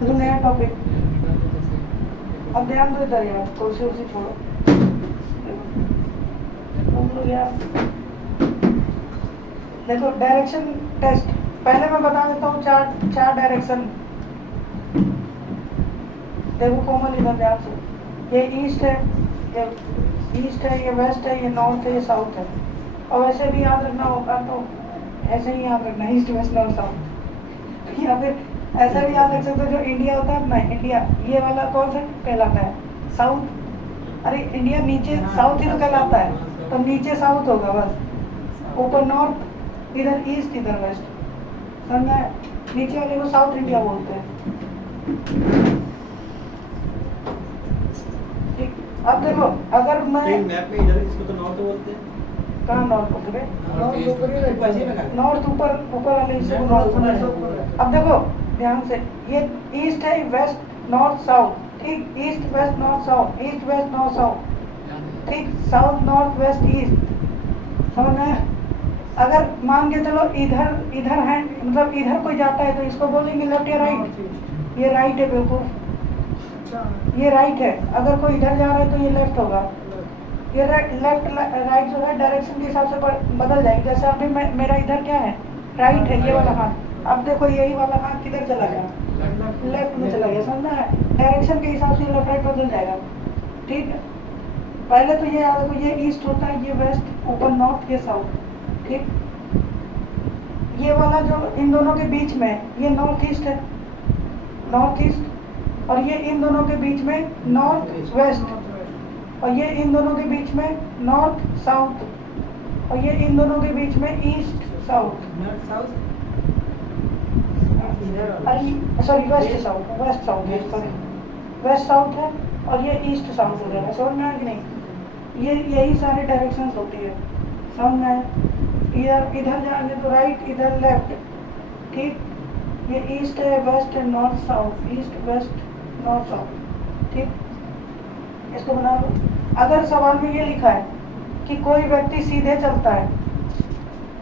तो नया टॉपिक। अब ध्यान दो इधर यार, कुर्सी उर्सी छोड़ो। तुम लोग यार देखो डायरेक्शन टेस्ट। पहले मैं बता देता हूँ चार डायरेक्शन। देखो कोमल इधर ध्यान से, ये ईस्ट है, ये वेस्ट है, ये नॉर्थ है, ये साउथ है। और वैसे भी याद रखना होगा तो ऐसे ही याद रखना, ईस्ट वेस्ट नॉर्थ साउथ। या फिर ऐसा भी याद रख सकते हो, जो इंडिया होता है अपना इंडिया, ये वाला कौन सा कहलाता है? साउथ। अरे इंडिया नीचे साउथ ही तो कहलाता है, तो नीचे साउथ होगा बस, ऊपर नॉर्थ, इधर ईस्ट, इधर वेस्ट। समझा? नीचे वाले को साउथ इंडिया बोलते हैं। ठीक, अब देखो अगर मैं मैप में इधर इसको तो नॉर्थ बोलते हैं। कहाँ नॉर्थ बोलते हैं? नॉर्थ ऊपर वाले हिस्से को नॉर्थ बोलते हैं। अब देखो ध्यान से, ये ईस्ट है, वेस्ट नॉर्थ साउथ। ठीक, east west north south, east west north south. ठीक, साउथ नॉर्थ वेस्ट ईस्ट। समझ में? अगर मान के चलो इधर है, मतलब इधर कोई जाता है तो इसको बोलेंगे लेफ्ट या राइट? ये राइट है बिल्कुल, ये राइट है। अगर कोई इधर जा रहा है तो ये लेफ्ट होगा। ये लेफ्ट राइट जो है डायरेक्शन के हिसाब से बदल जाएगी। जैसे अभी मेरा इधर क्या है? राइट है, ये वाला हाथ। अब देखो यही वाला हाथ किधर चला गया? लेफ्ट में चला गया। समझना है? डायरेक्शन के हिसाब से लेफ्ट राइट बदल जाएगा। ठीक है, पहले तो ये याद रखो, ये ईस्ट होता है, ये वेस्ट, ऊपर नॉर्थ, ये साउथ। ठीक, ये वाला जो इन दोनों के बीच में, ये नॉर्थ ईस्ट है, नॉर्थ ईस्ट। और ये इन दोनों के बीच में नॉर्थ वेस्ट। और ये इन दोनों के बीच में नॉर्थ साउथ। और ये इन दोनों के बीच में east south. Sorry west south, west south, sorry west south है। और ये ईस्ट साउथ हो जाएगा। समझ में आया कि नहीं? ये यही सारे डायरेक्शंस होती है। समझ में आया? इधर जाएंगे तो राइट, इधर लेफ्ट। ठीक, ये ईस्ट है, वेस्ट है, north south, east west north south. ठीक, इसको बना लो। अगर सवाल में ये लिखा है कि कोई व्यक्ति सीधे चलता है,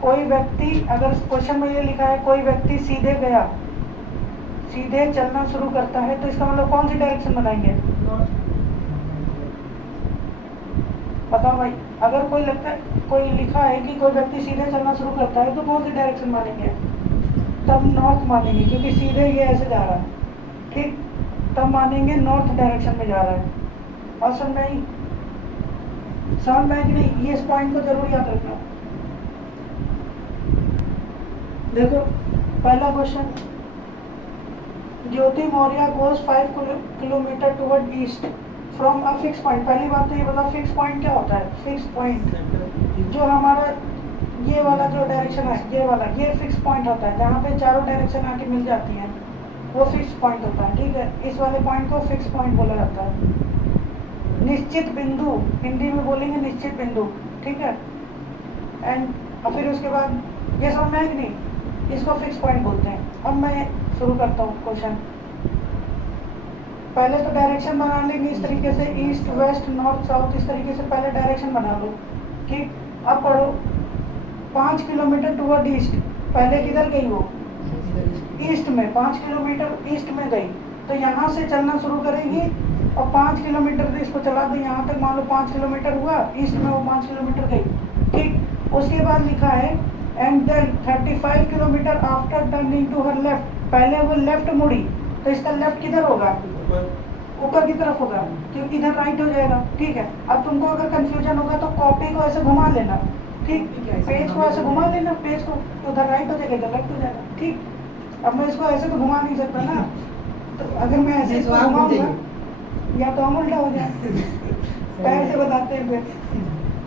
कोई व्यक्ति, अगर क्वेश्चन में ये लिखा है कोई व्यक्ति सीधे गया, सीधे चलना शुरू करता है, तो इसका मतलब कौन सी डायरेक्शन बनाएंगे? बताओ भाई, अगर कोई लगता है, कोई लिखा है कि कोई व्यक्ति सीधे चलना शुरू करता है, तो कौन सी डायरेक्शन मानेंगे? तब नॉर्थ मानेंगे, क्योंकि सीधे ये ऐसे जा रहा है। ठीक, तब मानेंगे नॉर्थ डायरेक्शन में जा रहा है। और समझ में आई? समझ में आई कि नहीं? ये इस पॉइंट को जरूर याद रखना। देखो पहला question, Jyoti Maurya goes 5 kilometre toward east from a fix point. पहली बात तो ये बताओ फिक्स पॉइंट क्या होता है? फिक्स पॉइंट जो हमारा ये वाला जो डायरेक्शन है, ये वाला, ये फिक्स पॉइंट होता है जहाँ पे चारों डायरेक्शन आके मिल जाती हैं, वो फिक्स पॉइंट होता है। ठीक है, इस वाले पॉइंट को फिक्स पॉइंट बोला जाता है। निश्चित बिंदु, हिंदी में बोलेंगे निश्चित बिंदु। ठीक है, एंड फिर उसके बाद ये समझ में है कि नहीं? इसको फिक्स पॉइंट बोलते हैं। अब मैं शुरू करता हूँ क्वेश्चन। पहले तो डायरेक्शन बना लेंगे इस तरीके से, ईस्ट वेस्ट नॉर्थ साउथ, इस तरीके से पहले डायरेक्शन बना लो। ठीक, अब पढ़ो 5 किलोमीटर टुवर्ड ईस्ट। पहले किधर गई वो? ईस्ट में। 5 किलोमीटर ईस्ट में गई, तो यहाँ से चलना शुरू करेगी और 5 किलोमीटर इसको चला दो यहाँ तक। मान लो 5 किलोमीटर हुआ, ईस्ट में वो 5 किलोमीटर गई। ठीक, उसके बाद लिखा है and then 35 kilometre after turning to her left. पहले वो लेफ्ट मुड़ी, तो इसका लेफ्ट किधर होगा? ऊपर की तरफ होगा, क्योंकि इधर राइट हो जाएगा। ठीक है, अब तुमको अगर कंफ्यूजन होगा तो कॉपी को ऐसे घुमा लेना। ठीक, पेज को ऐसे घुमा लेना, पेज को, उधर राइट हो जाएगा, इधर लेफ्ट हो जाएगा। ठीक, अब मैं इसको ऐसे तो घुमा नहीं सकता ना, तो अगर मैं ऐसे इसको घुमाऊंगा या तो हम उल्टा हो जाए। पैर से बताते हैं फिर।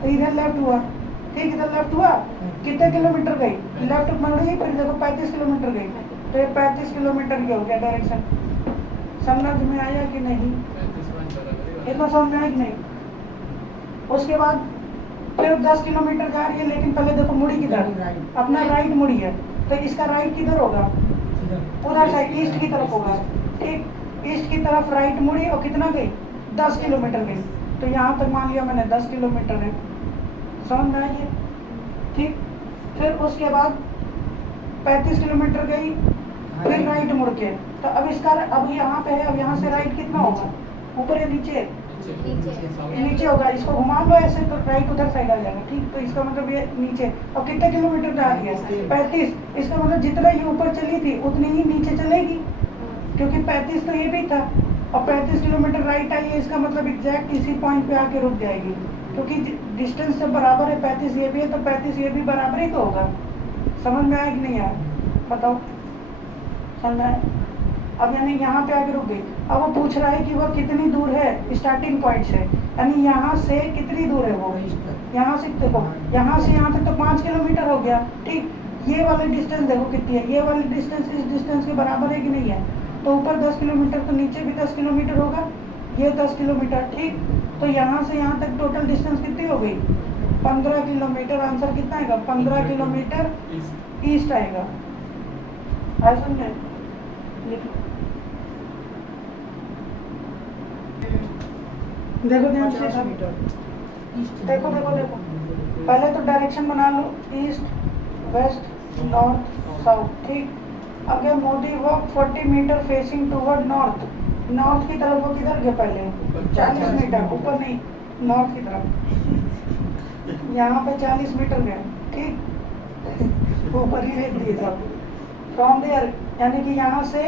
तो इधर लेफ्ट हुआ। ठीक, इधर लेफ्ट हुआ, कितने किलोमीटर गई? लेफ्ट मुड़ गई, फिर देखो 35 किलोमीटर गई, तो ये 35 किलोमीटर की हो गया डायरेक्शन। समझ में आया कि नहीं? इतना समझ में आया कि नहीं? उसके बाद फिर 10 किलोमीटर जा रही है, लेकिन पहले देखो मुड़ी किधर? अपना राइट मुड़ी है, तो इसका राइट किधर होगा? उधर साइड ईस्ट की तरफ होगा। ठीक, ईस्ट की तरफ राइट मुड़ी और कितना गई? 10 किलोमीटर गई। तो यहाँ तक मान लिया मैंने 10 किलोमीटर है। समझ में आई? ठीक, फिर उसके बाद 35 किलोमीटर गई फिर राइट मुड़ के, तो अब इसका अब यहाँ पे है, अब यहाँ से राइट कितना होगा, ऊपर या नीचे, नीचे होगा। इसको घुमा लो ऐसे तो राइट उधर साइड आ जाएगा, ठीक। तो इसका मतलब ये नीचे, और कितने किलोमीटर जा रही है, 35। इसका मतलब जितना ये ऊपर चली थी उतनी ही नीचे चलेगी, क्योंकि 35 तो ये भी था, और 35 किलोमीटर राइट आई है, इसका मतलब एग्जैक्ट इसी पॉइंट पे आके रुक जाएगी, क्योंकि डिस्टेंस जब बराबर है, 35 ये भी है तो 35 ये भी बराबर ही तो होगा। समझ में आया कि नहीं आया, बताओ, समझ में आया? अब यानी यहाँ पे आके रुक गई। अब वो पूछ रहा है कि वो कितनी दूर है स्टार्टिंग पॉइंट से, यानी यहाँ से कितनी दूर है वो, यहाँ से देखो, यहाँ से यहाँ तक तो 5 किलोमीटर हो गया, ठीक। ये वाली डिस्टेंस देखो कितनी है, ये वाली डिस्टेंस इस डिस्टेंस के बराबर है कि नहीं है, तो ऊपर 10 किलोमीटर तो नीचे भी 10 किलोमीटर होगा, ये 10 किलोमीटर, ठीक। तो यहाँ से यहाँ तक टोटल डिस्टेंस कितनी हो गई, 15 किलोमीटर। आंसर कितना आएगा, 15 किलोमीटर ईस्ट आएगा। आया समझे, लिखो, देखो ध्यान से, देखो देखो देखो, पहले तो डायरेक्शन बना लो, ईस्ट वेस्ट नॉर्थ साउथ, ठीक। अगर Modi walk 40 metre facing toward north, north की तरफ वो किधर गए पहले, 40 मीटर, ऊपर नहीं, नॉर्थ की तरफ, यहाँ पे 40 मीटर गए, ठीक। ऊपर ही लिख दिए सब, फ्रॉम देयर, यानी कि यहाँ से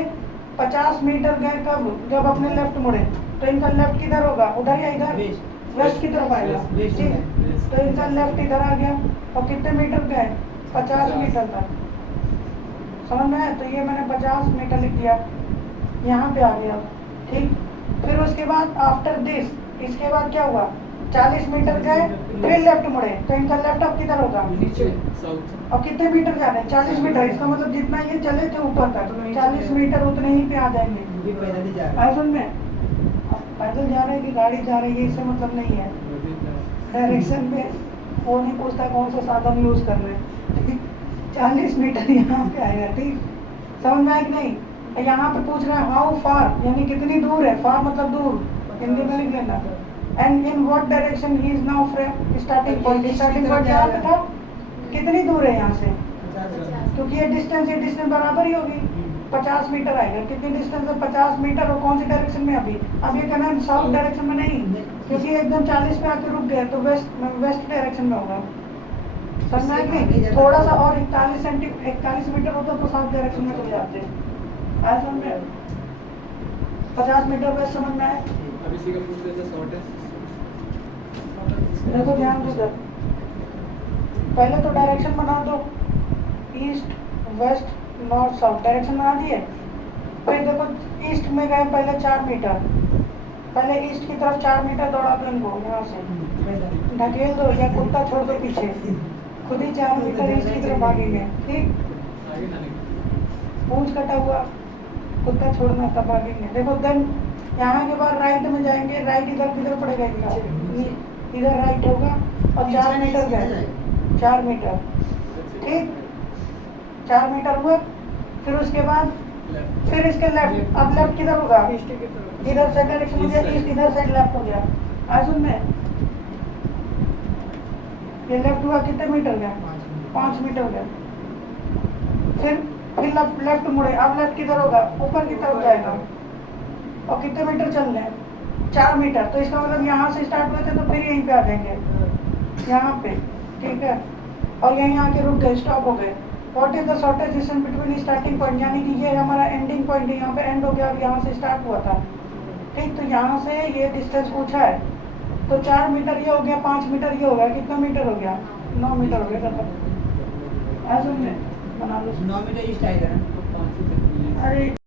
50 मीटर गए कब, जब अपने लेफ्ट मुड़े, तो इनका लेफ्ट किधर होगा, उधर या इधर, वेस्ट की तरफ आएगा, ठीक। तो इनका लेफ्ट इधर आ गया, और कितने मीटर गए, 50 मीटर तक, समझ में आया? तो ये मैंने 50 मीटर लिख दिया, यहाँ पे आ गया, ठीक। फिर उसके बाद आफ्टर दिस, इसके बाद क्या हुआ, 40 मीटर गए, फिर लेफ्ट मुड़े, तो इनका लेफ्ट अब किधर होगा, नीचे साउथ। और कितने मीटर जा रहे हैं, 40 मीटर, इसका मतलब जितना ये चले थे ऊपर तक 40 मीटर उतने ही पे आ जाएंगे। ऐसा में पैदल जा रहे हैं कि गाड़ी जा रही है, इससे मतलब नहीं है, डायरेक्शन में वो नहीं पूछता कौन सा साधन यूज कर रहे हैं, 40 मीटर यहाँ पे आएगा, ठीक। समझ में आया कि नहीं? यहाँ पे पूछ रहा है हाउ फार, यानी कितनी दूर है, फार मतलब दूर, हिंदी में लिख लेना। And in what direction he is now from starting point, starting point यहाँ पे था, कितनी दूर है यहाँ से, क्योंकि ये डिस्टेंस बराबर ही होगी, 50 मीटर आएगा। कितनी डिस्टेंस है, 50 मीटर, और कौन सी डायरेक्शन में, अभी अब ये कहना है साउथ डायरेक्शन में नहीं, क्योंकि एकदम 40 पे आके रुक गया, तो वेस्ट डायरेक्शन में होगा। समझ में आया कि नहीं? थोड़ा सा और 41 मीटर होता तो साउथ डायरेक्शन में चले जाते। आया समझ में? 50 मीटर वेस्ट, समझ में आया? अब इसी का पूछ लेते शॉर्टेस्ट। देखो ध्यान दो, पहले तो डायरेक्शन बना दो, east west north south, direction बना दिए। फिर देखो ईस्ट में गए पहले 4 मीटर, पहले ईस्ट की तरफ 4 मीटर दौड़ा दो इनको, यहाँ से ढकेल दो या कुत्ता छोड़ दो पीछे, खुद ही 4 मीटर ईस्ट की तरफ भागेंगे, ठीक। आगे ना पूंछ कटा हुआ, कुत्ता छोड़ना तब भागेंगे। देखो देन यहाँ के बाद राइट में जाएंगे, राइट इधर किधर पड़ेगा, इधर राइट होगा, और 4 मीटर गए, 4 मीटर, ठीक। 4 मीटर हुआ, फिर उसके बाद फिर इसके लेफ्ट, अब लेफ्ट किधर होगा, इधर से डायरेक्शन हो गया ईस्ट, इधर साइड लेफ्ट हो गया। आसुन में ये लेफ्ट हुआ, कितने मीटर गया, 5 मीटर गया। फिर लेफ्ट मुड़े, अब लेफ्ट किधर होगा, ऊपर की तरफ जाएगा, और कितने मीटर चल रहे हैं, 4 मीटर। तो इसका मतलब यहाँ से स्टार्ट हुए थे तो फिर यहीं पे आ जाएंगे, यहाँ पे, ठीक है। और यहीं आके रुक गए, स्टॉप हो गए। What is the shortest distance between starting point, यानी कि ये हमारा एंडिंग पॉइंट है, यहाँ पे एंड हो गया, अब यहाँ से स्टार्ट हुआ था, ठीक। तो यहाँ से ये डिस्टेंस पूछा है, तो 4 मीटर ये हो गया, 5 मीटर ये हो गया, कितना मीटर हो गया, 9 मीटर हो गया। ऐसे में बना लो, 9 मीटर ईस्ट आएगा ना, अरे